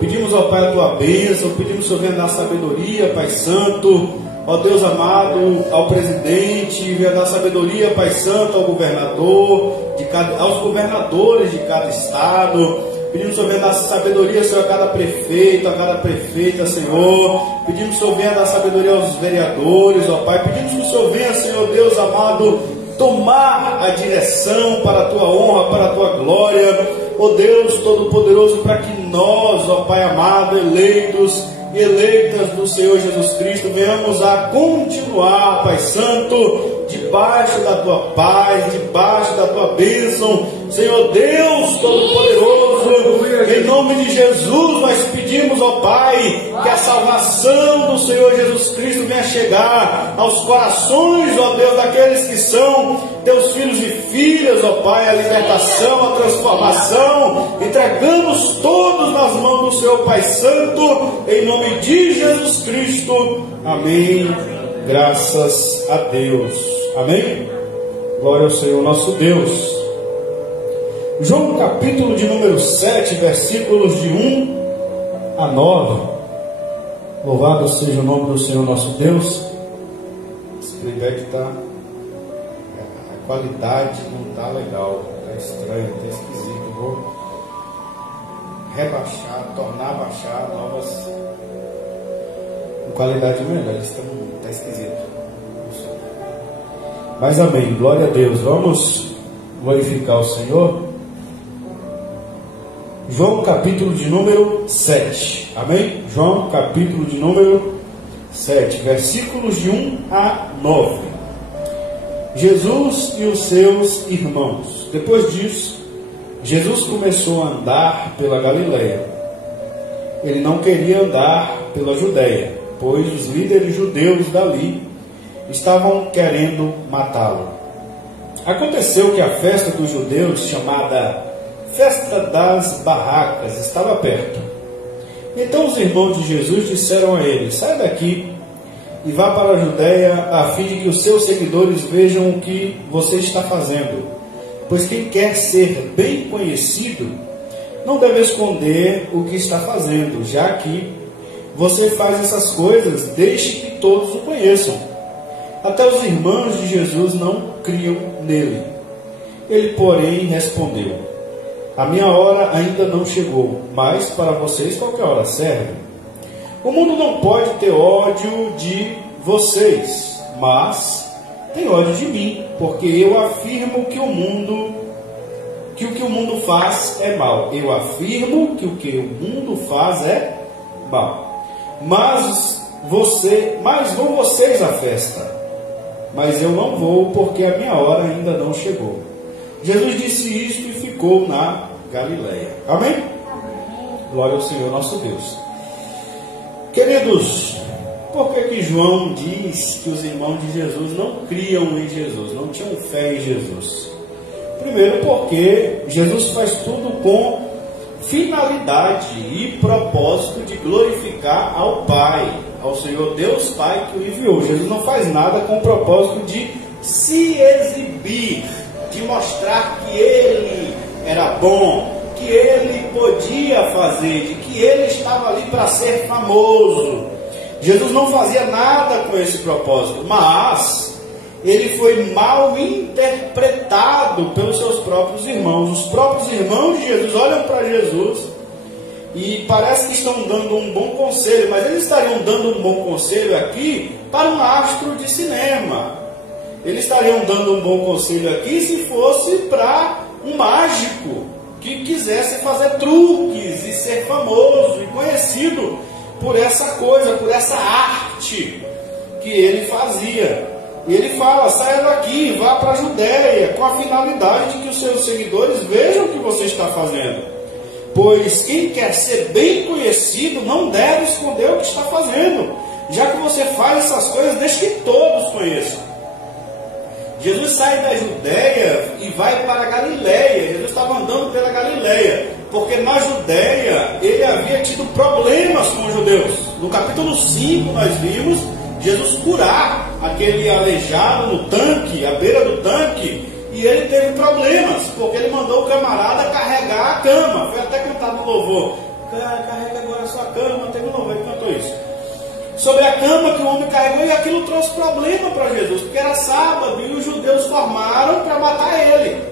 Pedimos, ó Pai, a tua bênção, pedimos, Senhor, venha dar sabedoria, Pai Santo, ó Deus amado, ao presidente, venha dar sabedoria, Pai Santo, ao governador, aos governadores de cada estado. Pedimos, Senhor, venha dar sabedoria, Senhor, a cada prefeito, a cada prefeita, Senhor. Pedimos, Senhor, venha dar sabedoria aos vereadores, ó Pai. Pedimos que o Senhor venha, Senhor Deus amado, tomar a direção para a tua honra, para a tua glória, ó Deus Todo-Poderoso, para que nós, ó Pai amado, eleitos e eleitas do Senhor Jesus Cristo, venhamos a continuar, Pai Santo, debaixo da tua paz, debaixo da tua bênção, Senhor Deus Todo-Poderoso. Em nome de Jesus nós pedimos, ó Pai, que a salvação do Senhor Jesus Cristo venha chegar aos corações, ó Deus, daqueles que são teus filhos e filhas, ó Pai, a libertação, a transformação. Entregamos todos nas mãos do Senhor, Pai Santo, em nome de Jesus Cristo. Amém. Graças a Deus. Amém. Glória ao Senhor nosso Deus. João capítulo de número 7, versículos de 1 a 9. Louvado seja o nome do Senhor nosso Deus. Esse playback está... a qualidade não está legal, está estranho, está esquisito. Vou rebaixar, tornar baixar novas com qualidade melhor. Está esquisito. Mas amém, glória a Deus. Vamos glorificar o Senhor. João capítulo de número 7, amém? João capítulo de número 7, versículos de 1 a 9. Jesus e os seus irmãos. Depois disso, Jesus começou a andar pela Galileia. Ele não queria andar pela Judeia, pois os líderes judeus dali estavam querendo matá-lo. Aconteceu que a festa dos judeus, chamada Festa das Barracas, estava perto. Então os irmãos de Jesus disseram a ele: sai daqui e vá para a Judeia, a fim de que os seus seguidores vejam o que você está fazendo. Pois quem quer ser bem conhecido não deve esconder o que está fazendo, já que você faz essas coisas, deixe que todos o conheçam. Até os irmãos de Jesus não criam nele. Ele, porém, respondeu: a minha hora ainda não chegou, mas para vocês qualquer hora serve. O mundo não pode ter ódio de vocês, mas tem ódio de mim, porque eu afirmo que o que o mundo faz é mal. Eu afirmo que o o mundo faz é mal. Mas vão vocês à festa. Mas eu não vou, porque a minha hora ainda não chegou. Jesus disse isto e ficou na Galileia. Amém? Amém. Glória ao Senhor nosso Deus. Queridos, por que João diz que os irmãos de Jesus não criam em Jesus, não tinham fé em Jesus? Primeiro, porque Jesus faz tudo com finalidade e propósito de glorificar ao Pai, ao Senhor Deus Pai que o enviou. Jesus não faz nada com o propósito de se exibir, de mostrar que ele era bom, que ele podia fazer, de que ele estava ali para ser famoso. Jesus não fazia nada com esse propósito, mas ele foi mal interpretado pelos seus próprios irmãos. Os próprios irmãos de Jesus olham para Jesus e parece que estão dando um bom conselho, mas eles estariam dando um bom conselho aqui para um astro de cinema. Eles estariam dando um bom conselho aqui se fosse para um mágico que quisesse fazer truques e ser famoso e conhecido por essa coisa, por essa arte que ele fazia. E ele fala: saia daqui, vá para a Judeia, com a finalidade de que os seus seguidores vejam o que você está fazendo. Pois quem quer ser bem conhecido não deve esconder o que está fazendo. Já que você faz essas coisas, deixe que todos conheçam. Jesus sai da Judeia e vai para a Galileia. Jesus estava andando pela Galileia, porque na Judeia ele havia tido problemas com os judeus. No capítulo 5 nós vimos Jesus curar aquele aleijado no tanque, à beira do tanque, e ele teve problemas, porque ele mandou o camarada carregar a cama. Foi até cantado no louvor: carrega agora a sua cama, teve um louvor que cantou isso. Sobre a cama que o homem carregou, e aquilo trouxe problema para Jesus, porque era sábado e os judeus formaram para matar ele.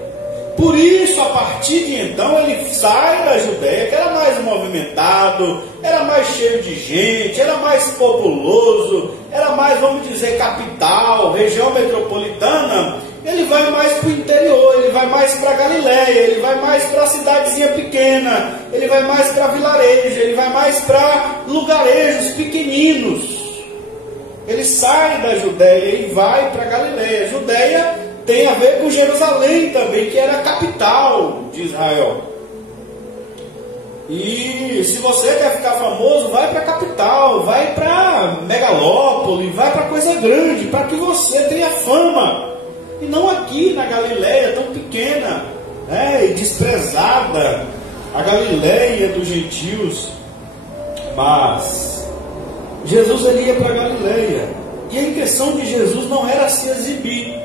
Por isso, a partir de então, ele sai da Judéia, que era mais movimentado, era mais cheio de gente, era mais populoso, era mais, vamos dizer, capital, região metropolitana. Ele vai mais para o interior, ele vai mais para Galiléia, ele vai mais para a cidadezinha pequena, ele vai mais para vilarejo, ele vai mais para lugarejos pequeninos. Ele sai da Judéia e vai para Galiléia. Judéia tem a ver com Jerusalém também, que era a capital de Israel. E se você quer ficar famoso, vai para a capital, vai para megalópole, vai para coisa grande, para que você tenha fama. E não aqui na Galiléia, tão pequena, né, e desprezada, a Galiléia dos gentios. Mas Jesus ele ia para a Galiléia, e a intenção de Jesus não era se exibir.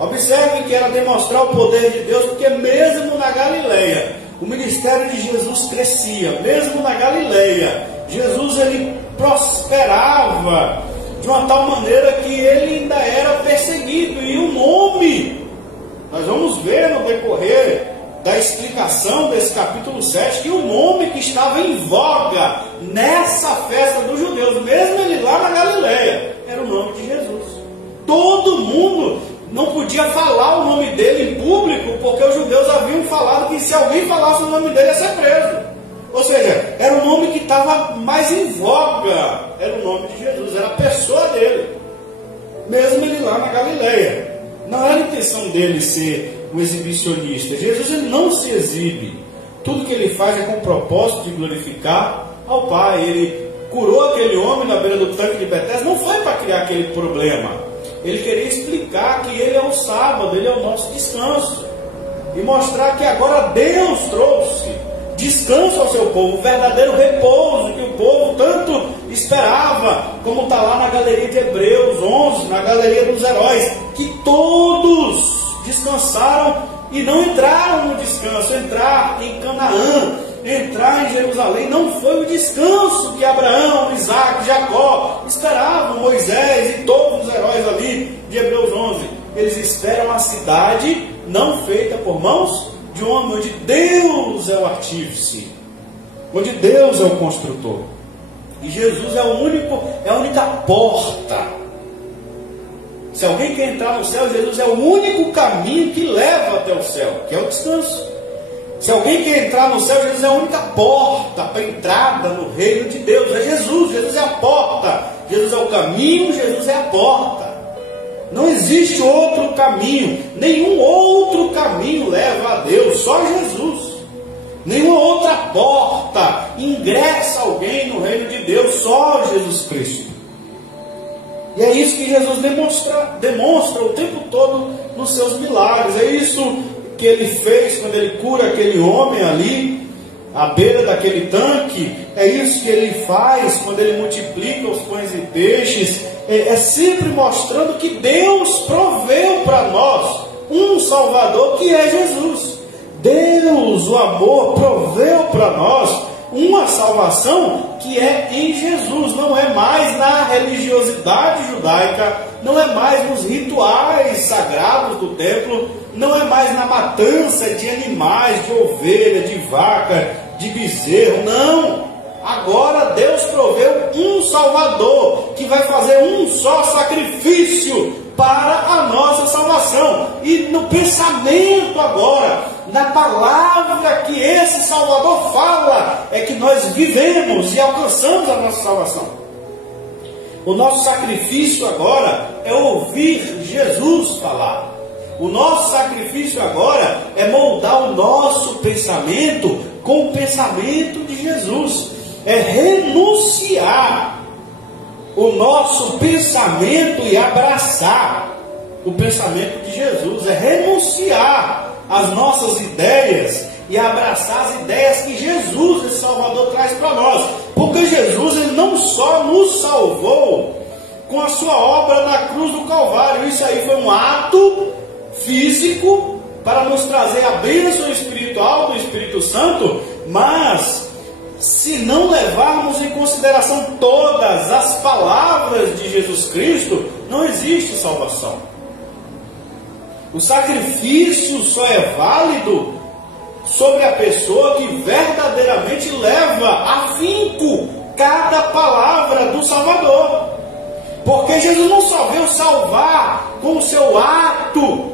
Observe que era demonstrar o poder de Deus, porque mesmo na Galiléia, o ministério de Jesus crescia. Mesmo na Galiléia, Jesus ele prosperava de uma tal maneira que ele ainda era perseguido. E o nome, nós vamos ver no decorrer da explicação desse capítulo 7, que o nome que estava em voga nessa festa dos judeus, mesmo ele lá na Galiléia, era o nome de Jesus. Todo mundo não podia falar o nome dele em público, porque os judeus haviam falado que se alguém falasse o nome dele ia ser preso. Ou seja, era o nome que estava mais em voga, era o nome de Jesus, era a pessoa dele, mesmo ele lá na Galiléia. Não era a intenção dele ser um exibicionista. Jesus ele não se exibe. Tudo que ele faz é com o propósito de glorificar ao Pai. Ele curou aquele homem na beira do tanque de Betesda, não foi para criar aquele problema. Ele queria explicar que ele é o sábado, ele é o nosso descanso. E mostrar que agora Deus trouxe descanso ao seu povo, o verdadeiro repouso que o povo tanto esperava, como está lá na galeria de Hebreus 11, na galeria dos heróis, que todos descansaram e não entraram no descanso. Entrar em Canaã, entrar em Jerusalém, não foi o descanso que Abraão, Isaac, Jacó esperavam, Moisés e todos os heróis ali de Hebreus 11. Eles esperam a cidade não feita por mãos de homem, onde Deus é o artífice, onde Deus é o construtor. E Jesus é a única porta. Se alguém quer entrar no céu, Jesus é o único caminho que leva até o céu, que é o descanso. Se alguém quer entrar no céu, Jesus é a única porta para a entrada no reino de Deus. É Jesus, Jesus é a porta. Jesus é o caminho, Jesus é a porta. Não existe outro caminho, nenhum outro caminho leva a Deus, só Jesus. Nenhuma outra porta ingressa alguém no reino de Deus, só Jesus Cristo. E é isso que Jesus demonstra o tempo todo nos seus milagres. É isso que ele fez quando ele cura aquele homem ali à beira daquele tanque. É isso que ele faz quando ele multiplica os pães e peixes. É sempre mostrando que Deus proveu para nós um Salvador, que é Jesus. Deus, o amor, proveu para nós uma salvação que é em Jesus. Não é mais na religiosidade judaica, não é mais nos rituais sagrados do templo, não é mais na matança de animais, de ovelha, de vaca, de bezerro. Não! Agora Deus proveu um Salvador que vai fazer um só sacrifício para a nossa salvação. E no pensamento agora, na palavra que esse Salvador fala, é que nós vivemos e alcançamos a nossa salvação. O nosso sacrifício agora é ouvir Jesus falar. O nosso sacrifício agora é moldar o nosso pensamento com o pensamento de Jesus. É renunciar o nosso pensamento e abraçar o pensamento de Jesus. É renunciar as nossas ideias e abraçar as ideias que Jesus, esse Salvador, traz para nós. Porque Jesus ele não só nos salvou com a sua obra na cruz do Calvário. Isso aí foi um ato físico para nos trazer a bênção espiritual do Espírito Santo, mas se não levarmos em consideração todas as palavras de Jesus Cristo, não existe salvação. O sacrifício só é válido sobre a pessoa que verdadeiramente leva afinco cada palavra do Salvador. Porque Jesus não só veio salvar com o seu ato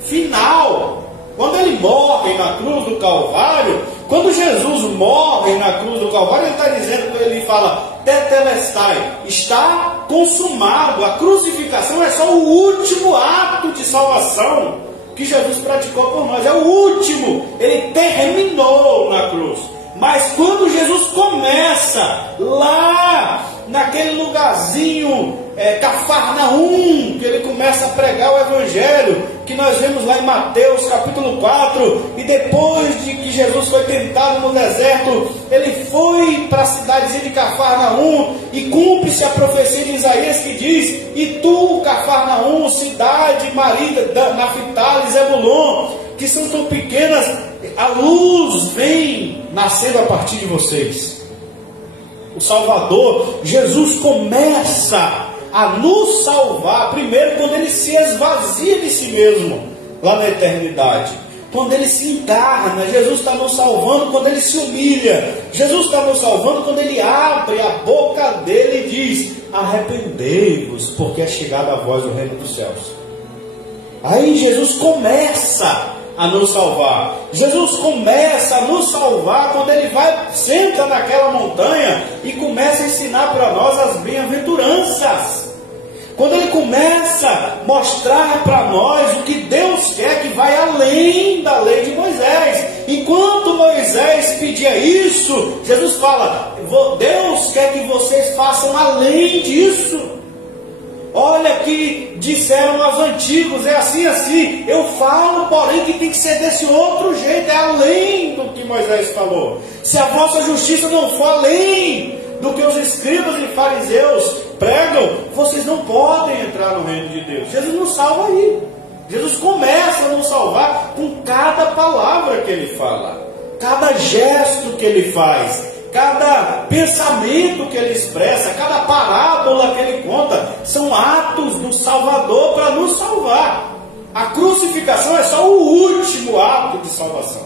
final. Quando ele morre na cruz do Calvário, quando Jesus morre na cruz do Calvário, ele está dizendo, ele fala, tetelestai, está consumado. A crucificação é só o último ato de salvação que Jesus praticou por nós. É o último, ele terminou na cruz. Mas quando Jesus começa lá naquele lugarzinho, Cafarnaum, que ele começa a pregar o Evangelho, que nós vemos lá em Mateus capítulo 4, e depois de que Jesus foi tentado no deserto, ele foi para a cidadezinha de Cafarnaum, e cumpre-se a profecia de Isaías que diz, e tu, Cafarnaum, cidade, Maria, Naphtali, Zebulon, que são tão pequenas, a luz vem nascendo a partir de vocês. O Salvador, Jesus começa a nos salvar, primeiro quando ele se esvazia de si mesmo, lá na eternidade. Quando ele se encarna, Jesus está nos salvando quando ele se humilha. Jesus está nos salvando quando ele abre a boca dele e diz, arrependei-vos, porque é chegada a vós o reino dos céus. Aí Jesus começa a nos salvar. Jesus começa a nos salvar quando ele senta naquela montanha e começa a ensinar para nós as bem-aventuranças. Quando ele começa a mostrar para nós o que Deus quer, que vai além da lei de Moisés. Enquanto Moisés pedia isso, Jesus fala, Deus quer que vocês façam além disso. Olha que disseram aos antigos, é assim, assim. Eu falo, porém, que tem que ser desse outro jeito, é além do que Moisés falou. Se a vossa justiça não for além do que os escribas e fariseus pregam, vocês não podem entrar no reino de Deus. Jesus nos salva aí. Jesus começa a nos salvar com cada palavra que ele fala, cada gesto que ele faz, cada pensamento que ele expressa, cada parábola que ele conta, são atos do Salvador para nos salvar. A crucificação é só o último ato de salvação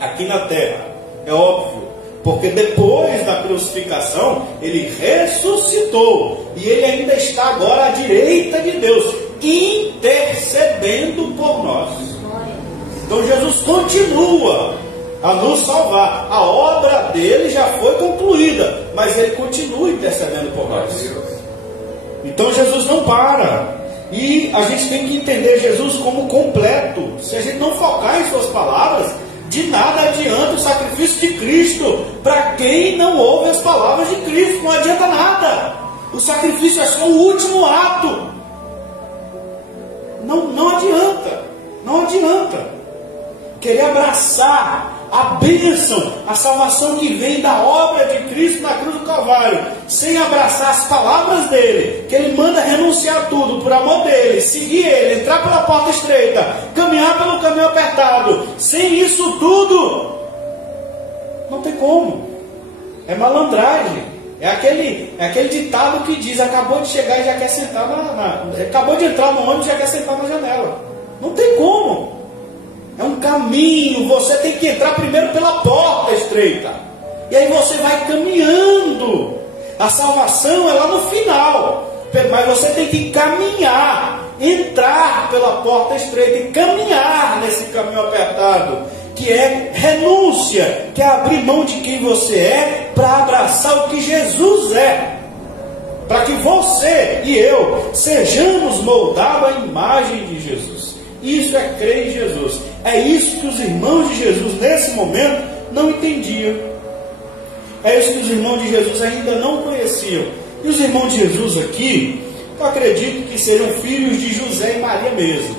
aqui na terra, é óbvio, porque depois da crucificação ele ressuscitou e ele ainda está agora à direita de Deus, intercedendo por nós. Então Jesus continua a nos salvar. A obra dele já foi concluída, mas ele continua intercedendo por nós. Então Jesus não para. E a gente tem que entender Jesus como completo. Se a gente não focar em suas palavras, de nada adianta o sacrifício de Cristo para quem não ouve as palavras de Cristo. Não adianta nada. O sacrifício é só o último ato. Não adianta. Não adianta querer abraçar a bênção, a salvação que vem da obra de Cristo na cruz do Calvário, sem abraçar as palavras dele, que ele manda renunciar tudo por amor dele, seguir ele, entrar pela porta estreita, caminhar pelo caminho apertado. Sem isso tudo, não tem como. É malandragem. É aquele ditado que diz, acabou de chegar e já quer sentar acabou de entrar no ônibus e já quer sentar na janela. Não tem como. É um caminho, você tem que entrar primeiro pela porta estreita. E aí você vai caminhando. A salvação é lá no final. Mas você tem que caminhar, entrar pela porta estreita e caminhar nesse caminho apertado, que é renúncia, que é abrir mão de quem você é para abraçar o que Jesus é. Para que você e eu sejamos moldados à imagem de Jesus. Isso é crer em Jesus. É isso que os irmãos de Jesus nesse momento não entendiam. É isso que os irmãos de Jesus ainda não conheciam. E os irmãos de Jesus aqui, eu acredito que sejam filhos de José e Maria mesmo.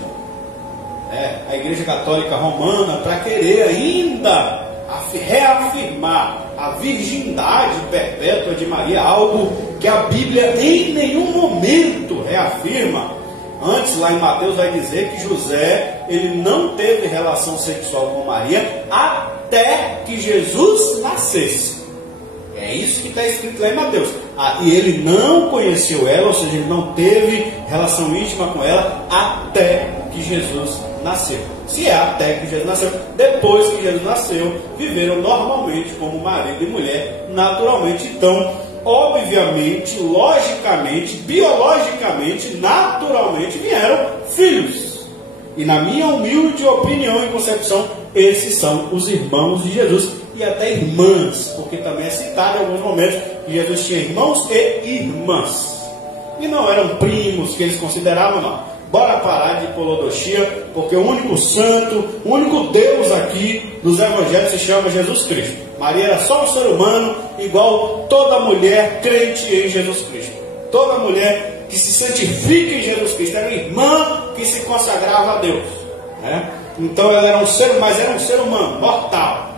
A Igreja Católica Romana, para querer ainda reafirmar a virgindade perpétua de Maria, algo que a Bíblia em nenhum momento reafirma. Antes, lá em Mateus vai dizer que José, ele não teve relação sexual com Maria até que Jesus nascesse. É isso que está escrito lá em Mateus. E ele não conheceu ela, ou seja, ele não teve relação íntima com ela até que Jesus nasceu. Se é até que Jesus nasceu, depois que Jesus nasceu, viveram normalmente como marido e mulher, naturalmente. Então, obviamente, logicamente, biologicamente, naturalmente vieram filhos. E na minha humilde opinião e concepção, esses são os irmãos de Jesus. E até irmãs, porque também é citado em alguns momentos que Jesus tinha irmãos e irmãs. E não eram primos que eles consideravam, não. Bora parar de hipolodoxia, porque o único santo, o único Deus aqui nos evangelhos se chama Jesus Cristo. Maria era só um ser humano, igual toda mulher crente em Jesus Cristo. Toda mulher que se santifica em Jesus Cristo era irmã que se consagrava a Deus, né? Então ela era um ser, mas era um ser humano, mortal.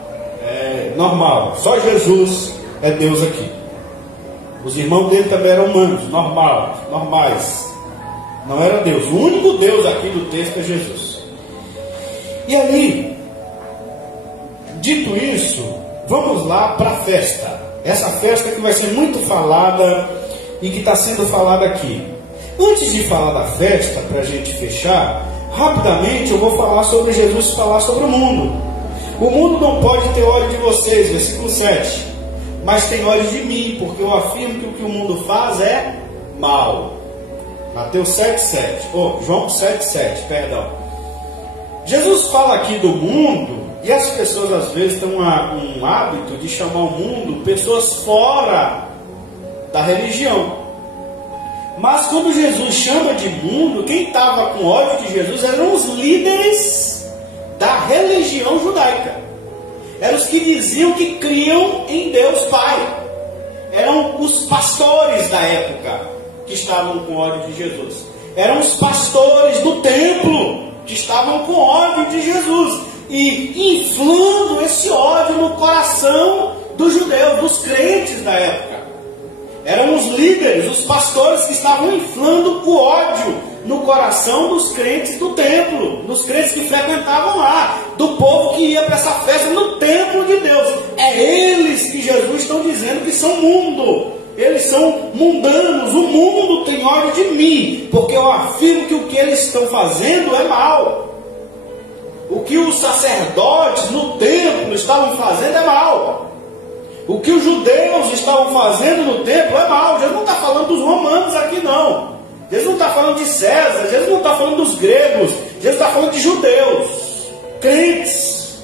Normal, só Jesus é Deus aqui. Os irmãos dele também eram humanos, normais. Não era Deus. O único Deus aqui do texto é Jesus. E aí, dito isso, vamos lá para a festa. Essa festa que vai ser muito falada e que está sendo falada aqui. Antes de falar da festa, para a gente fechar, rapidamente eu vou falar sobre Jesus, falar sobre o mundo. O mundo não pode ter ódio de vocês, versículo 7. Mas tem ódio de mim, porque eu afirmo que o que o mundo faz é mal. Mateus 7,7. João 7,7, perdão. Jesus fala aqui do mundo, e as pessoas às vezes têm um hábito de chamar o mundo pessoas fora da religião. Mas quando Jesus chama de mundo, quem estava com ódio de Jesus eram os líderes da religião judaica. Eram os que diziam que criam em Deus Pai. Eram os pastores da época que estavam com ódio de Jesus. Eram os pastores do templo que estavam com ódio de Jesus e inflando esse ódio no coração dos judeus, dos crentes da época. Eram os líderes, os pastores que estavam inflando o ódio no coração dos crentes do templo, dos crentes que frequentavam lá, do povo que ia para essa festa no templo de Deus. É eles que Jesus está dizendo que são mundo. Eles são mundanos. O mundo tem ódio de mim, porque eu afirmo que o que eles estão fazendo é mal. O que os sacerdotes no templo estavam fazendo é mal. O que os judeus estavam fazendo no templo é mal. Jesus não está falando dos romanos aqui, não. Jesus não está falando de César. Jesus não está falando dos gregos. Jesus está falando de judeus, crentes.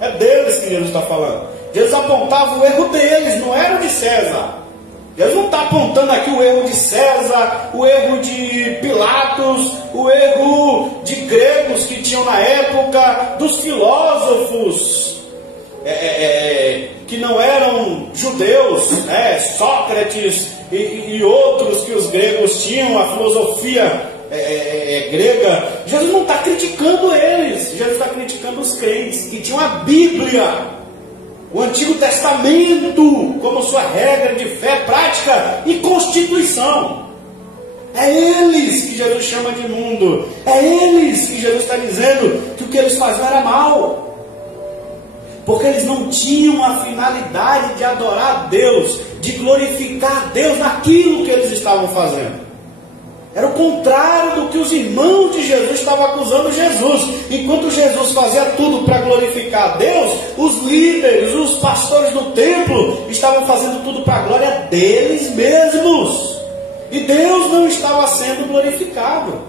É deles que Jesus está falando. Jesus apontava o erro deles, não era o de César. Jesus não está apontando aqui o erro de César, o erro de Pilatos, o erro de gregos que tinham na época, dos filósofos que não eram judeus, né? Sócrates e outros que os gregos tinham, a filosofia grega. Jesus não está criticando eles, Jesus está criticando os crentes que tinham a Bíblia, o Antigo Testamento, como sua regra de fé, prática e constituição. É eles que Jesus chama de mundo. É eles que Jesus está dizendo que o que eles faziam era mal. Porque eles não tinham a finalidade de adorar a Deus, de glorificar a Deus naquilo que eles estavam fazendo. Era o contrário do que os irmãos de Jesus estavam acusando Jesus. Enquanto Jesus fazia tudo para glorificar a Deus, os líderes, os pastores do templo estavam fazendo tudo para a glória deles mesmos. E Deus não estava sendo glorificado.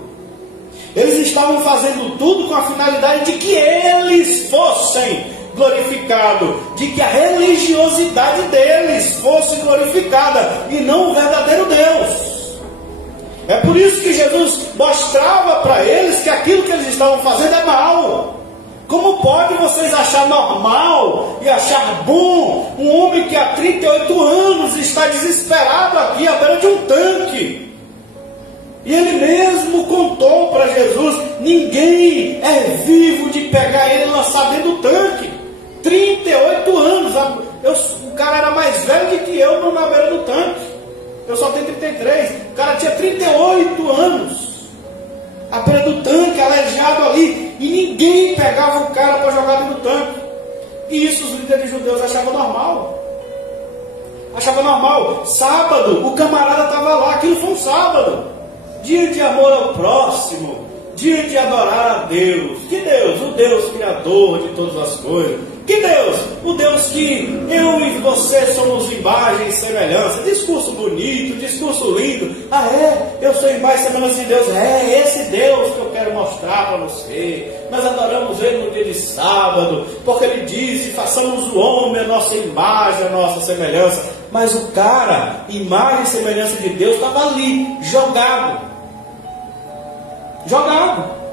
Eles estavam fazendo tudo com a finalidade de que eles fossem glorificados, de que a religiosidade deles fosse glorificada e não o verdadeiro Deus. É por isso que Jesus mostrava para eles que aquilo que eles estavam fazendo é mal. Como pode vocês achar normal e achar bom um homem que há 38 anos está desesperado aqui à beira de um tanque? E ele mesmo contou para Jesus: ninguém é vivo de pegar ele e lançar dentro do tanque. 38 anos. O cara era mais velho do que eu na beira do tanque. Eu só tenho 33. O cara tinha 38 anos. À beira do tanque, aleijado ali. E ninguém pegava o cara para jogar dentro do tanque. E isso os líderes judeus achavam normal. Achava normal. Sábado, o camarada estava lá. Aquilo foi um sábado. Dia de amor ao próximo. Dia de adorar a Deus. Que Deus? O Deus criador de todas as coisas. Que Deus? O Deus que eu e você somos imagem e semelhança. Discurso bonito, discurso lindo. Ah, é? Eu sou imagem e semelhança de Deus. É esse Deus que eu quero mostrar para você. Nós adoramos Ele no dia de sábado, porque Ele disse: façamos o homem a nossa imagem, a nossa semelhança. Mas o cara, imagem e semelhança de Deus, estava ali, jogado.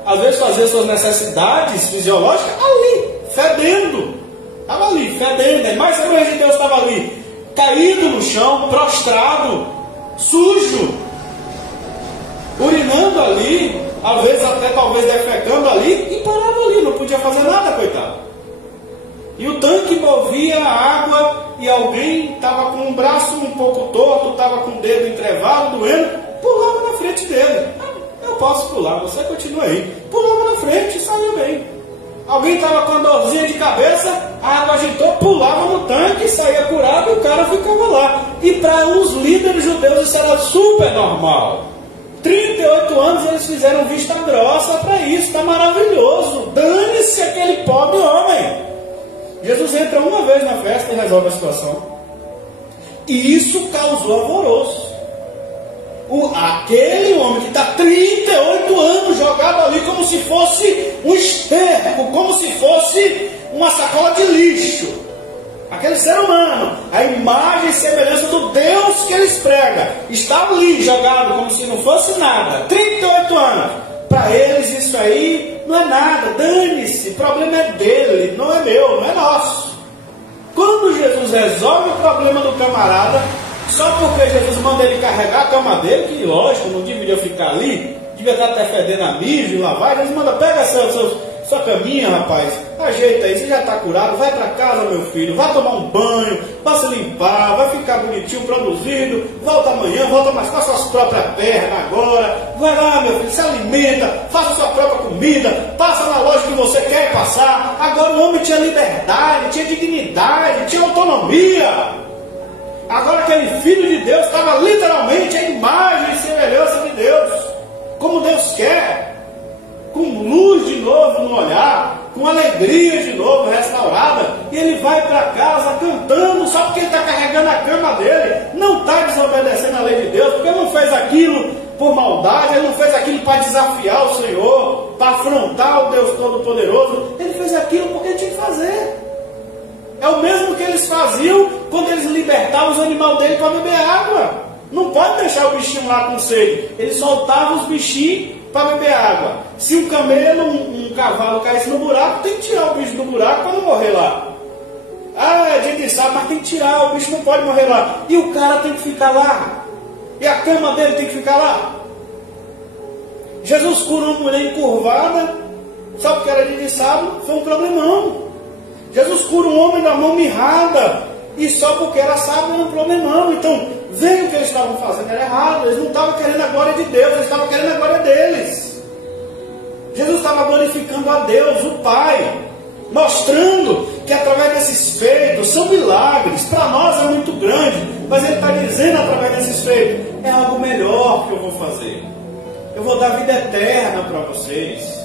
Às vezes fazia suas necessidades fisiológicas ali, fedendo. Estava ali, fedendo. A imagem e semelhança de Deus estava ali, caído no chão, prostrado, sujo, urinando ali, às vezes até talvez defecando ali, e parava ali, não podia fazer nada, coitado. E o tanque movia a água, e alguém estava com o braço um pouco torto, estava com o dedo entrevado, doendo, pulava na frente dele. Eu posso pular, você continua aí. Pulava na frente e saía bem. Alguém estava com a dorzinha de cabeça, a água agitou, pulava no tanque, saía curado e o cara ficava lá. E para os líderes judeus isso era super normal. 38 anos eles fizeram vista grossa para isso, está maravilhoso. Dane-se aquele pobre homem. Jesus entra uma vez na festa e resolve a situação. E isso causou alvoroço. Aquele homem que está 38 anos jogado ali como se fosse um esterco, como se fosse uma sacola de lixo. Aquele ser humano, a imagem e semelhança do Deus que eles pregam, está ali jogado como se não fosse nada. 38 anos. Para eles isso aí não é nada, dane-se, o problema é dele, não é meu, não é nosso. Quando Jesus resolve o problema do camarada, só porque Jesus manda ele carregar a cama dele, que lógico, não deveria ficar ali, devia estar até fedendo a mijo e lavar, Jesus manda: pega sua caminha, rapaz, ajeita aí, você já está curado, vai para casa, meu filho, vai tomar um banho, vai se limpar, vai ficar bonitinho, produzido, volta amanhã, volta mais com as suas próprias pernas agora, vai lá, meu filho, se alimenta, faça a sua própria comida, passa na loja que você quer passar. Agora o homem tinha liberdade, tinha dignidade, tinha autonomia. Agora aquele filho de Deus estava literalmente a imagem e semelhança de Deus, como Deus quer, com luz de novo no olhar, com alegria de novo restaurada, e ele vai para casa cantando, só porque ele está carregando a cama dele, não está desobedecendo a lei de Deus, porque ele não fez aquilo por maldade, ele não fez aquilo para desafiar o Senhor, para afrontar o Deus Todo-Poderoso, ele fez aquilo porque ele tinha que fazer. É o mesmo que eles faziam quando eles libertavam os animais dele para beber água. Não pode deixar o bichinho lá com sede. Eles soltavam os bichinhos para beber água. Se um camelo, um cavalo caísse no buraco, tem que tirar o bicho do buraco para não morrer lá. Ah, a gente sabe, mas tem que tirar, o bicho não pode morrer lá. E o cara tem que ficar lá. E a cama dele tem que ficar lá. Jesus curou uma mulher encurvada, só porque era dia de sábado, foi um problemão. Jesus cura um homem da mão mirrada, e só porque era sábado era um problemão. Então, veja o que eles estavam fazendo, era errado. Eles não estavam querendo a glória de Deus, eles estavam querendo a glória deles. Jesus estava glorificando a Deus, o Pai, mostrando que através desses feitos, são milagres, para nós é muito grande, mas Ele está dizendo através desses feitos: é algo melhor que eu vou fazer. Eu vou dar vida eterna para vocês.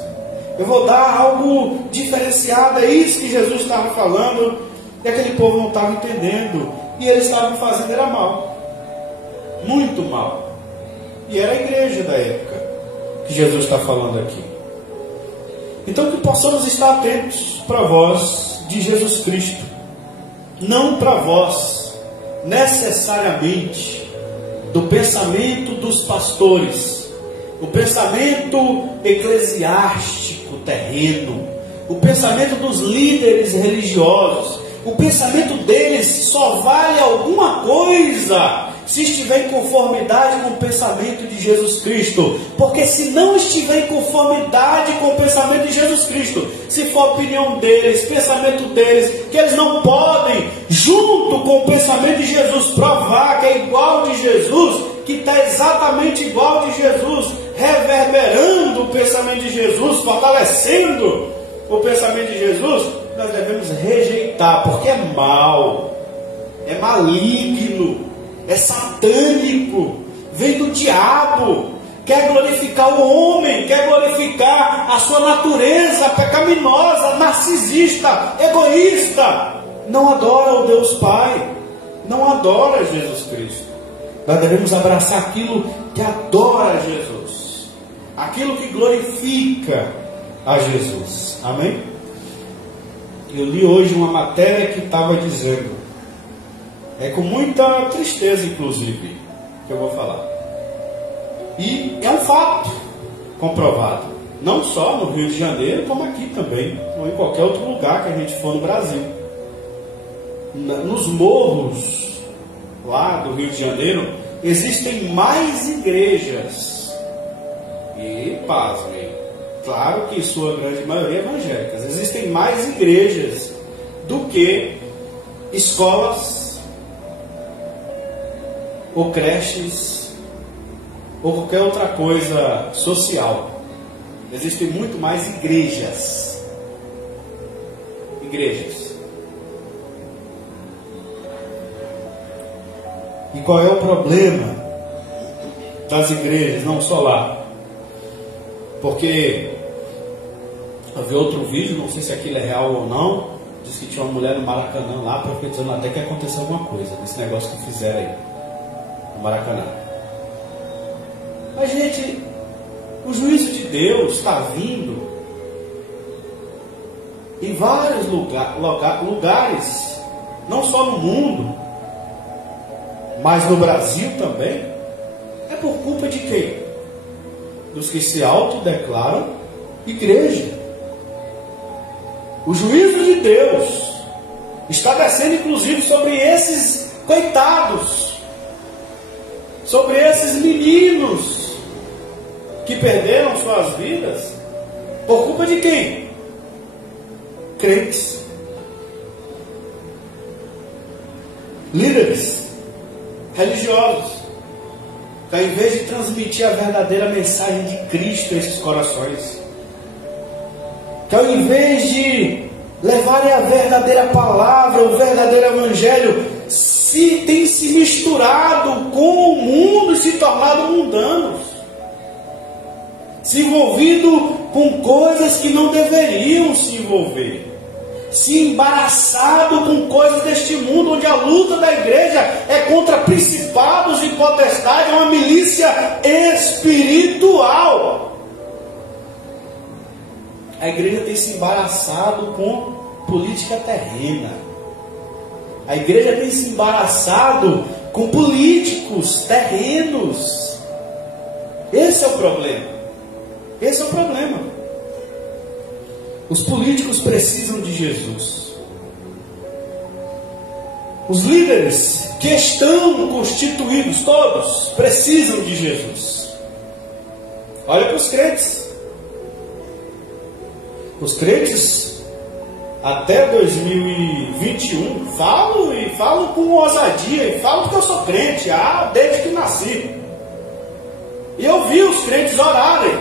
Eu vou dar algo diferenciado. É isso que Jesus estava falando, e aquele povo não estava entendendo, e eles estavam fazendo era mal, muito mal. E era a igreja da época que Jesus está falando aqui. Então que possamos estar atentos para a voz de Jesus Cristo, não para a voz necessariamente do pensamento dos pastores, o pensamento eclesiástico terreno, o pensamento dos líderes religiosos. O pensamento deles só vale alguma coisa se estiver em conformidade com o pensamento de Jesus Cristo. Porque se não estiver em conformidade com o pensamento de Jesus Cristo, se for a opinião deles, pensamento deles, que eles não podem, junto com o pensamento de Jesus, provar que é igual de Jesus, que está exatamente igual de Jesus, reverberando o pensamento de Jesus, fortalecendo o pensamento de Jesus, nós devemos rejeitar, porque é mal, é maligno, é satânico, vem do diabo, quer glorificar o homem, quer glorificar a sua natureza pecaminosa, narcisista, egoísta. Não adora o Deus Pai, não adora Jesus Cristo. Nós devemos abraçar aquilo que adora Jesus, aquilo que glorifica a Jesus. Amém? Eu li hoje uma matéria que estava dizendo, com muita tristeza inclusive, que eu vou falar. E é um fato comprovado, não só no Rio de Janeiro, como aqui também, ou em qualquer outro lugar que a gente for no Brasil. Nos morros lá do Rio de Janeiro, existem mais igrejas, e pasmem, claro que sua grande maioria evangélicas, existem mais igrejas do que escolas, ou creches, ou qualquer outra coisa social. Existem muito mais igrejas. E qual é o problema das igrejas, não só lá? Porque eu vi outro vídeo, não sei se aquilo é real ou não, disse que tinha uma mulher no Maracanã lá, profetizando até que aconteceu alguma coisa nesse negócio que fizeram aí no Maracanã. Mas, gente, o juízo de Deus está vindo em vários lugares, não só no mundo, mas no Brasil também. É por culpa de quem? Dos que se autodeclaram igreja. O juízo de Deus está descendo inclusive sobre esses coitados, sobre esses meninos que perderam suas vidas por culpa de quem? Crentes, líderes religiosos, que ao invés de transmitir a verdadeira mensagem de Cristo a esses corações, que ao invés de levarem a verdadeira palavra, o verdadeiro evangelho, tem se misturado com o mundo e se tornado mundanos, se envolvido com coisas que não deveriam se envolver, se embaraçado com coisas deste mundo, onde a luta da igreja é contra principados e potestades, é uma milícia espiritual. A igreja tem se embaraçado com política terrena. A igreja tem se embaraçado com políticos terrenos. Esse é o problema. Esse é o problema. Os políticos precisam de Jesus. Os líderes que estão constituídos, todos, precisam de Jesus. Olha para os crentes. Os crentes, até 2021, falo com ousadia, e falo porque eu sou crente, desde que nasci. E eu vi os crentes orarem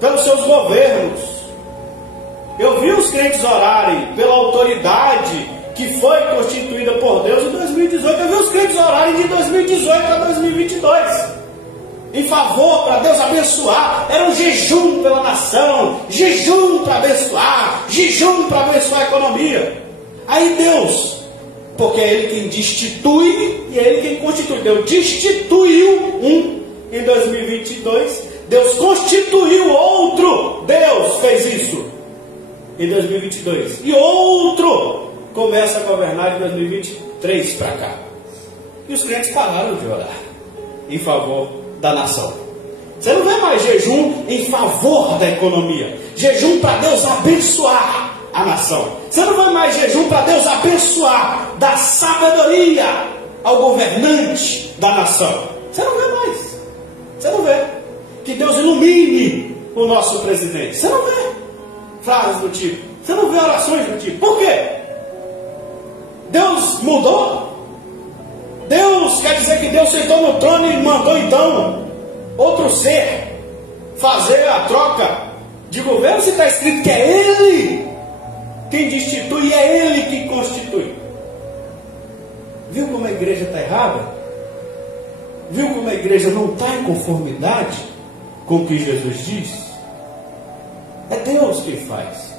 pelos seus governos. Eu vi os crentes orarem pela autoridade que foi constituída por Deus em 2018. Eu vi os crentes orarem de 2018 a 2022 em favor, para Deus abençoar. Era um jejum pela nação, jejum para abençoar, jejum para abençoar a economia. Aí Deus, porque é Ele quem destitui e é Ele quem constitui. Deus destituiu um em 2022, Deus constituiu outro. Deus fez isso em 2022. E outro começa a governar de 2023 para cá. E os crentes pararam de orar em favor da nação. Você não vê mais jejum em favor da economia, jejum para Deus abençoar a nação. Você não vê mais jejum para Deus abençoar, dar sabedoria ao governante da nação. Você não vê mais. Você não vê. Que Deus ilumine o nosso presidente. Você não vê frases do tipo. Você não vê orações do tipo. Por quê? Deus mudou? Deus quer dizer que Deus sentou no trono e mandou então outro ser fazer a troca de governo? Se está escrito que é Ele Quem destitui é Ele que constitui. Viu como a igreja está errada? Viu como a igreja não está em conformidade com o que Jesus diz? É Deus quem faz.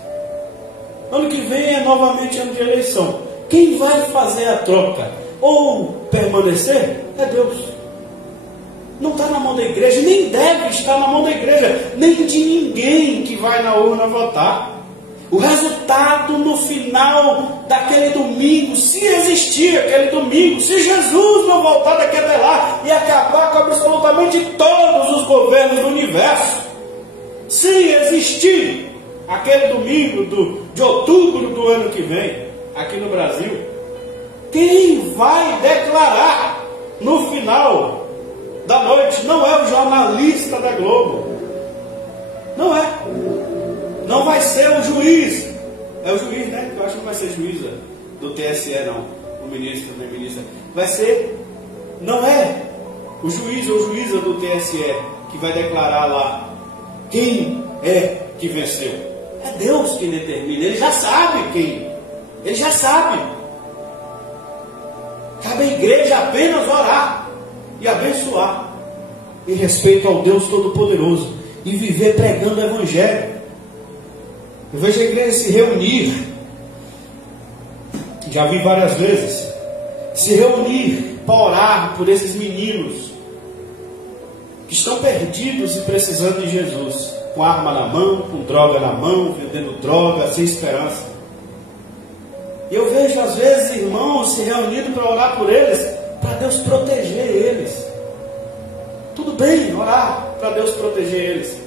Ano que vem é novamente ano de eleição. Quem vai fazer a troca ou permanecer é Deus. Não está na mão da igreja, nem deve estar na mão da igreja, nem de ninguém que vai na urna votar. O resultado no final daquele domingo, se existir aquele domingo, se Jesus não voltar daqui até lá e acabar com absolutamente todos os governos do universo, se existir aquele domingo de outubro do ano que vem, aqui no Brasil, quem vai declarar no final da noite não é o jornalista da Globo, não é. Não vai ser o juiz. É o juiz, né? Eu acho que não vai ser juíza do TSE, não. O ministro, nem ministra. Vai ser... Não é o juiz ou juíza do TSE que vai declarar lá quem é que venceu. É Deus quem determina. Ele já sabe quem. Ele já sabe. Cabe à igreja apenas orar e abençoar em respeito ao Deus Todo-Poderoso e viver pregando o Evangelho. Eu vejo a igreja se reunir, já vi várias vezes, se reunir para orar por esses meninos que estão perdidos e precisando de Jesus, com arma na mão, com droga na mão, vendendo droga, sem esperança. E eu vejo às vezes irmãos se reunindo para orar por eles, para Deus proteger eles. Tudo bem orar para Deus proteger eles,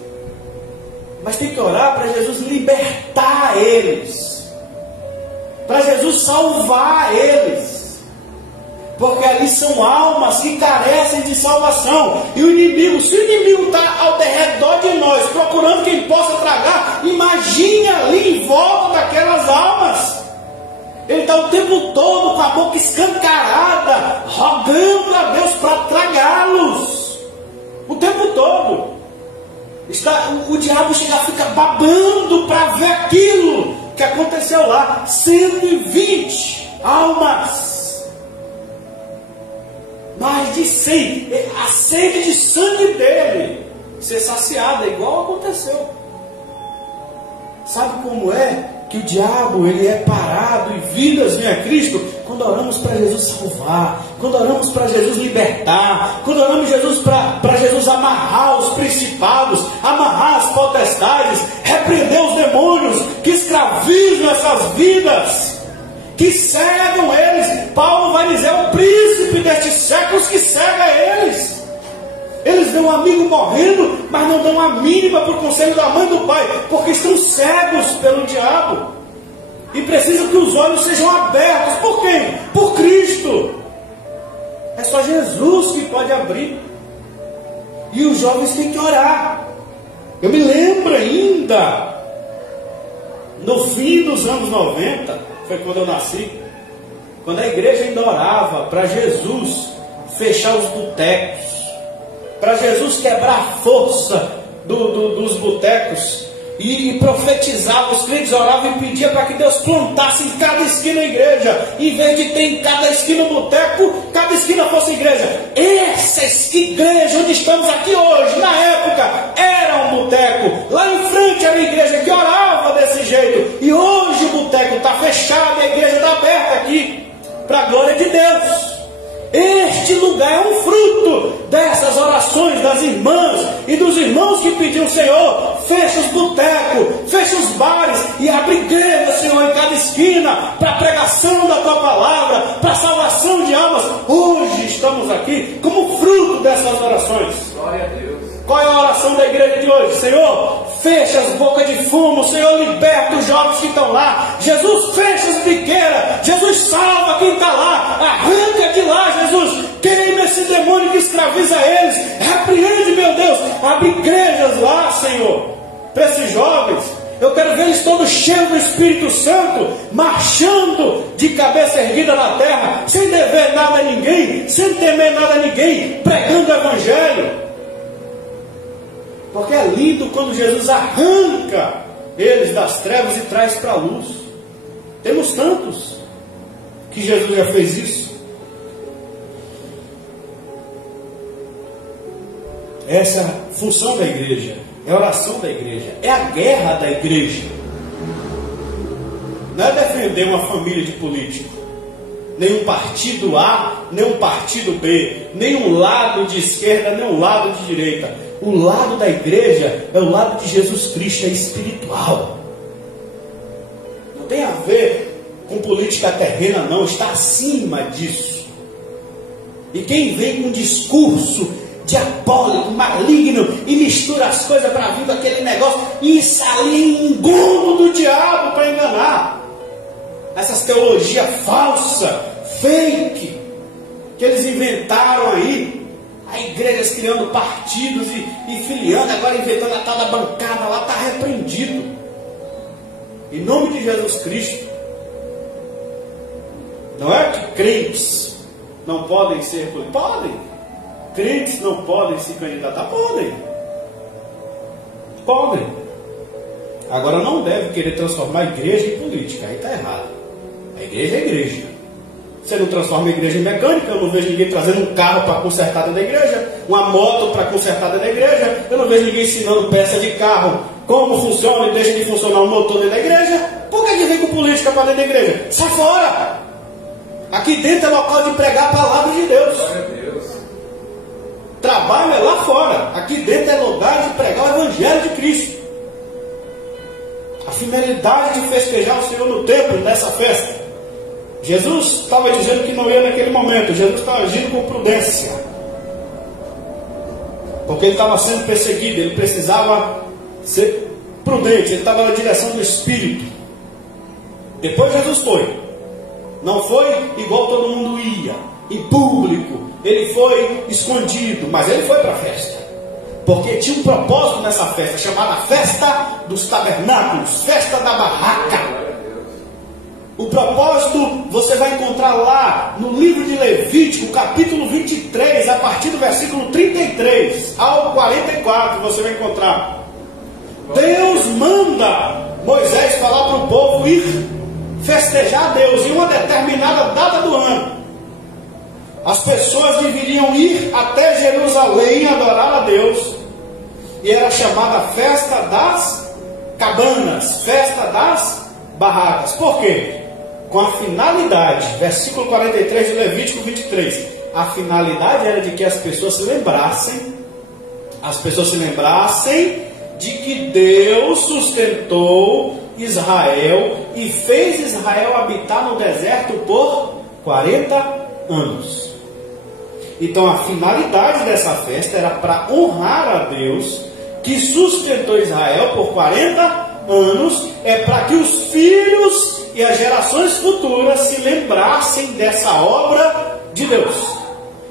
mas tem que orar para Jesus libertar eles, para Jesus salvar eles, porque ali são almas que carecem de salvação. E o inimigo, se o inimigo está ao redor de nós, procurando quem possa tragar, imagine ali em volta daquelas almas. Ele está o tempo todo com a boca escancarada, rogando a Deus para tragá-los, o tempo todo. O diabo fica babando para ver aquilo que aconteceu lá. 120 almas, mais de 100, a sede de sangue dele ser saciada, igual aconteceu. Sabe como é que o diabo ele é parado e vidas vêm a Cristo? Quando oramos para Jesus salvar, quando oramos para Jesus libertar, quando oramos para Jesus amarrar os principados, amarrar as potestades, repreender os demônios que escravizam essas vidas, que cegam eles. Paulo vai dizer: é o príncipe destes séculos que cega eles. Eles veem um amigo morrendo, mas não dão a mínima para o conselho da mãe e do pai, porque estão cegos pelo diabo e precisam que os olhos sejam abertos. Por quem? Por Cristo. É só Jesus que pode abrir. E os jovens têm que orar. Eu me lembro ainda, no fim dos anos 90, foi quando eu nasci, quando a igreja ainda orava para Jesus fechar os botecos, para Jesus quebrar a força dos botecos e profetizava. Os crentes oravam e pediam para que Deus plantasse em cada esquina a igreja, em vez de ter em cada esquina um boteco, cada esquina fosse igreja. Essa igreja onde estamos aqui hoje, na época, era um boteco. Lá em frente era a igreja que orava desse jeito, e hoje o boteco está fechado e a igreja está aberta aqui, para a glória de Deus. Este lugar é um fruto dessas orações das irmãs e dos irmãos que pediam: Senhor, fecha os botecos, fecha os bares e abre igreja, Senhor, em cada esquina, para a pregação da Tua palavra, para a salvação de almas. Hoje estamos aqui como fruto dessas orações. Glória a Deus. Qual é a oração da igreja de hoje? Senhor, fecha as bocas de fumo. Senhor, liberta os jovens que estão lá. Jesus, fecha as biqueiras. Jesus, salva quem está lá. Arranca de lá, Jesus. Queima esse demônio que escraviza eles. Repreende, meu Deus. Abre igrejas lá, Senhor, para esses jovens. Eu quero ver eles todos cheios do Espírito Santo, marchando de cabeça erguida na terra, sem dever nada a ninguém, sem temer nada a ninguém, pregando o Evangelho. Porque é lindo quando Jesus arranca eles das trevas e traz para a luz. Temos tantos que Jesus já fez isso. Essa é a função da igreja, é a oração da igreja, é a guerra da igreja. Não é defender uma família de políticos, nem um partido A, nem um partido B, nem um lado de esquerda, nem um lado de direita. O lado da igreja é o lado de Jesus Cristo, é espiritual. Não tem a ver com política terrena, não, está acima disso. E quem vem com discurso diabólico, maligno, e mistura as coisas para vir daquele negócio, isso ali é engodo do diabo para enganar. Essas teologias falsas, fake, que eles inventaram aí, a igrejas criando partidos e filiando, agora inventando a tal da bancada lá, está repreendido. Em nome de Jesus Cristo. Não é que crentes não podem ser políticos? Podem. Crentes não podem se candidatar? Podem. Podem. Agora não deve querer transformar a igreja em política. Aí está errado. A igreja é igreja. Você não transforma a igreja em mecânica. Eu não vejo ninguém trazendo um carro para consertar dentro da igreja, uma moto para consertar dentro da igreja. Eu não vejo ninguém ensinando peça de carro, como funciona e deixa de funcionar o motor dentro da igreja. Por que vem com política para dentro da igreja? Sai fora! Aqui dentro é local de pregar a palavra de Deus. Trabalho é lá fora. Aqui dentro é lugar de pregar o Evangelho de Cristo. A finalidade de festejar o Senhor no templo, nessa festa. Jesus estava dizendo que não ia naquele momento. Jesus estava agindo com prudência. Porque ele estava sendo perseguido. Ele precisava ser prudente. Ele estava na direção do Espírito. Depois Jesus foi. Não foi igual todo mundo ia, em público. Ele foi escondido, mas ele foi para a festa. Porque tinha um propósito nessa festa, chamada Festa dos Tabernáculos, Festa da Barraca. O propósito você vai encontrar lá no livro de Levítico, capítulo 23, a partir do versículo 33 ao 44, você vai encontrar. Deus manda Moisés falar para o povo ir festejar a Deus em uma determinada data do ano. As pessoas deveriam ir até Jerusalém adorar a Deus. E era chamada Festa das Cabanas, Festa das Barracas. Por quê? Com a finalidade, versículo 43 de Levítico 23, a finalidade era de que as pessoas se lembrassem de que Deus sustentou Israel e fez Israel habitar no deserto por 40 anos. Então a finalidade dessa festa era para honrar a Deus que sustentou Israel por 40 anos, é para que os filhos e as gerações futuras se lembrassem dessa obra de Deus.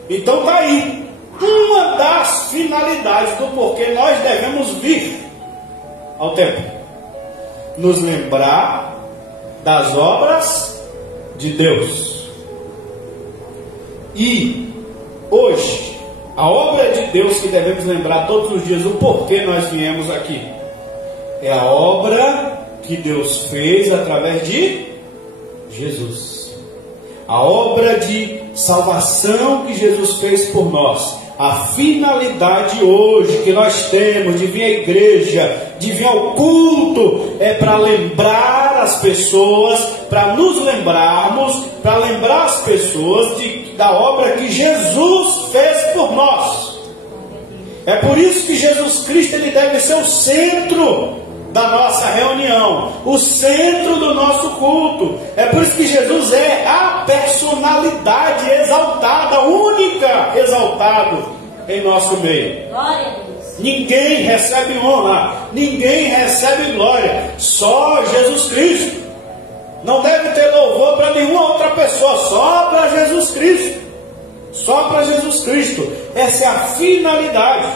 Então está aí uma das finalidades do porquê nós devemos vir ao templo: nos lembrar das obras de Deus. E hoje, a obra de Deus que devemos lembrar todos os dias, o porquê nós viemos aqui, é a obra que Deus fez através de Jesus. A obra de salvação que Jesus fez por nós. A finalidade hoje que nós temos de vir à igreja, de vir ao culto, é para lembrar as pessoas, para nos lembrarmos, para lembrar as pessoas da obra que Jesus fez por nós. É por isso que Jesus Cristo ele deve ser o centro da nossa reunião, o centro do nosso culto. É por isso que Jesus é a personalidade exaltada, única exaltado em nosso meio. Glória a Deus. Ninguém recebe honra, ninguém recebe glória, só Jesus Cristo. Não deve ter louvor para nenhuma outra pessoa, só para Jesus Cristo. Só para Jesus Cristo. Essa é a finalidade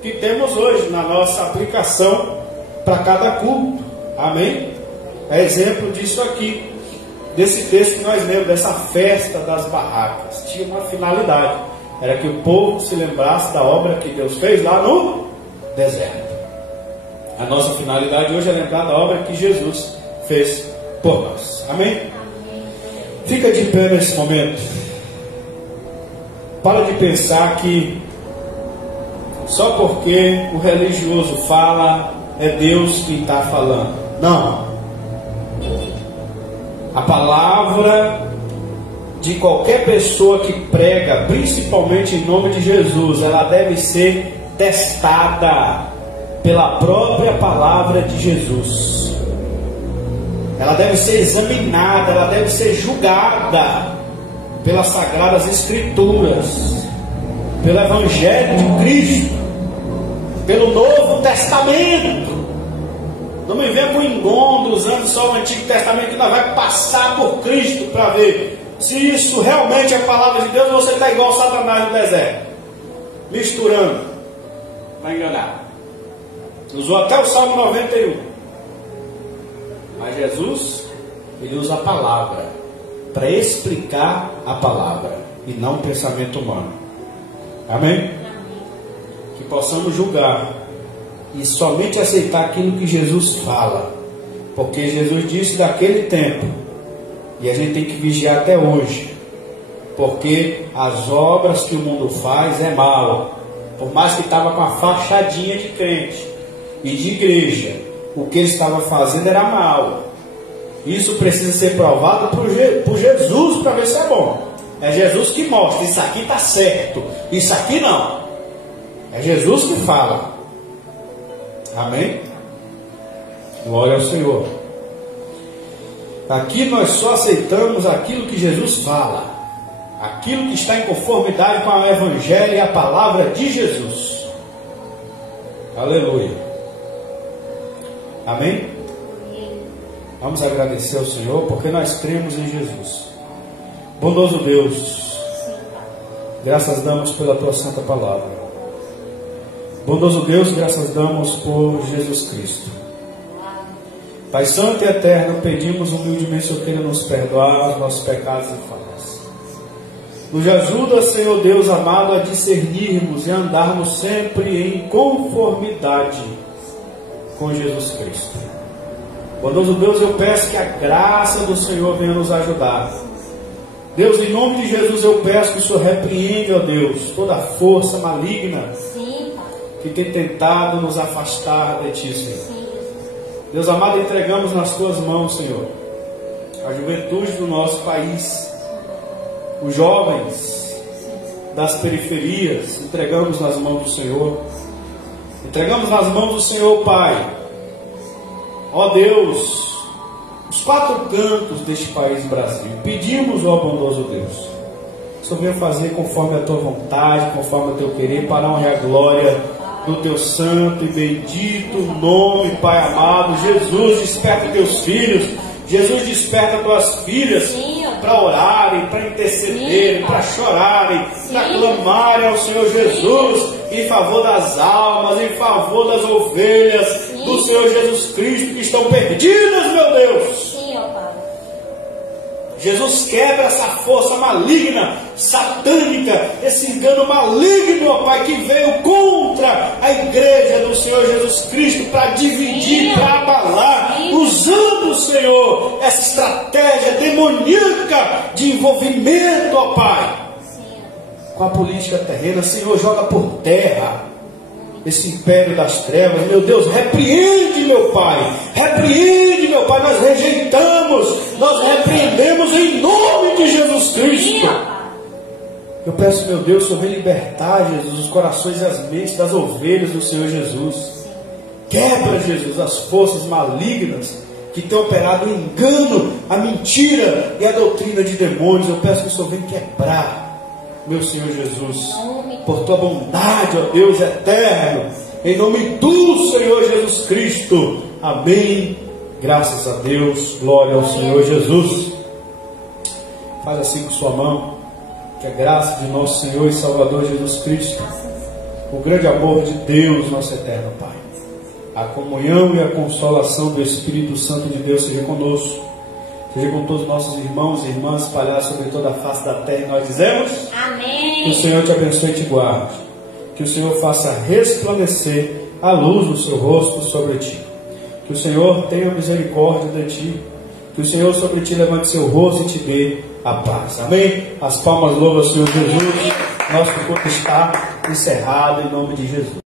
que temos hoje na nossa aplicação para cada culto. Amém? É exemplo disso aqui, desse texto que nós lemos, dessa festa das barracas. Tinha uma finalidade, era que o povo se lembrasse da obra que Deus fez lá no deserto. A nossa finalidade hoje é lembrar da obra que Jesus fez por nós. Amém? Fica de pé nesse momento. Para de pensar que só porque o religioso fala, é Deus quem está falando. Não. A palavra de qualquer pessoa que prega, principalmente em nome de Jesus, ela deve ser testada pela própria palavra de Jesus. Ela deve ser examinada, ela deve ser julgada pelas Sagradas Escrituras, pelo Evangelho de Cristo, pelo Novo Testamento. Não me venha com engondo usando só o Antigo Testamento, que nós vai passar por Cristo para ver se isso realmente é a palavra de Deus ou você está igual Satanás no deserto, misturando para enganar. Usou até o Salmo 91. Mas Jesus, ele usa a palavra para explicar a palavra e não o pensamento humano. Amém? Que possamos julgar e somente aceitar aquilo que Jesus fala, porque Jesus disse daquele tempo, e a gente tem que vigiar até hoje, porque as obras que o mundo faz é mal. Por mais que estava com a fachadinha de crente e de igreja, o que ele estava fazendo era mal. Isso precisa ser provado por Jesus para ver se é bom. É Jesus que mostra, isso aqui está certo, isso aqui não. É Jesus que fala. Amém? Glória ao Senhor. Aqui nós só aceitamos aquilo que Jesus fala, aquilo que está em conformidade com o Evangelho e a palavra de Jesus. Aleluia. Amém? Vamos agradecer ao Senhor porque nós cremos em Jesus. Bondoso Deus, graças damos pela tua santa palavra. Bondoso Deus, graças damos por Jesus Cristo. Pai Santo e Eterno, pedimos humildemente que Ele nos perdoar os nossos pecados e falhas. Nos ajuda, Senhor Deus amado, a discernirmos e andarmos sempre em conformidade com Jesus Cristo. Bondoso Deus, eu peço que a graça do Senhor venha nos ajudar. Deus, em nome de Jesus, eu peço que o Senhor repreenda, ó Deus, toda a força maligna que tem tentado nos afastar de Ti, Senhor. Deus amado, entregamos nas Tuas mãos, Senhor, a juventude do nosso país, os jovens das periferias, entregamos nas mãos do Senhor. Entregamos nas mãos do Senhor, Pai. Ó Deus, os quatro cantos deste país Brasil. Pedimos, ó bondoso Deus, que o Senhor venha fazer conforme a Tua vontade, conforme o Teu querer, para a honra e a glória do Teu santo e bendito nome, Pai amado. Jesus, desperta Teus filhos. Jesus, desperta Tuas filhas para orarem, para intercederem, para chorarem, para clamarem ao Senhor Jesus em favor das almas, em favor das ovelhas do Senhor Jesus Cristo que estão perdidas, meu Deus. Jesus, quebra essa força maligna, satânica, esse engano maligno, ó Pai, que veio contra a igreja do Senhor Jesus Cristo para dividir, para abalar, usando, Senhor, essa estratégia demoníaca de envolvimento, ó Pai, com a política terrena. Senhor, joga por terra esse império das trevas, meu Deus. Repreende, meu Pai, nós rejeitamos, nós repreendemos em nome de Jesus Cristo. Eu peço, meu Deus, Senhor, vem libertar, Jesus, os corações e as mentes das ovelhas do Senhor Jesus. Quebra, Jesus, as forças malignas que têm operado o engano, a mentira e a doutrina de demônios. Eu peço que o Senhor venha quebrar, meu Senhor Jesus, por Tua bondade, ó Deus eterno, em nome do Senhor Jesus Cristo. Amém. Graças a Deus, glória ao Senhor Jesus. Faz assim com sua mão. Que a graça de nosso Senhor e Salvador Jesus Cristo, o grande amor de Deus, nosso eterno Pai, a comunhão e a consolação do Espírito Santo de Deus seja conosco, seja com todos os nossos irmãos e irmãs espalhados sobre toda a face da terra. E nós dizemos: amém. Que o Senhor te abençoe e te guarde, que o Senhor faça resplandecer a luz do seu rosto sobre ti, que o Senhor tenha misericórdia de ti, Que o Senhor sobre ti levante seu rosto e te dê a paz. Amém? As palmas louvam ao Senhor Jesus. Nosso culto está encerrado em nome de Jesus.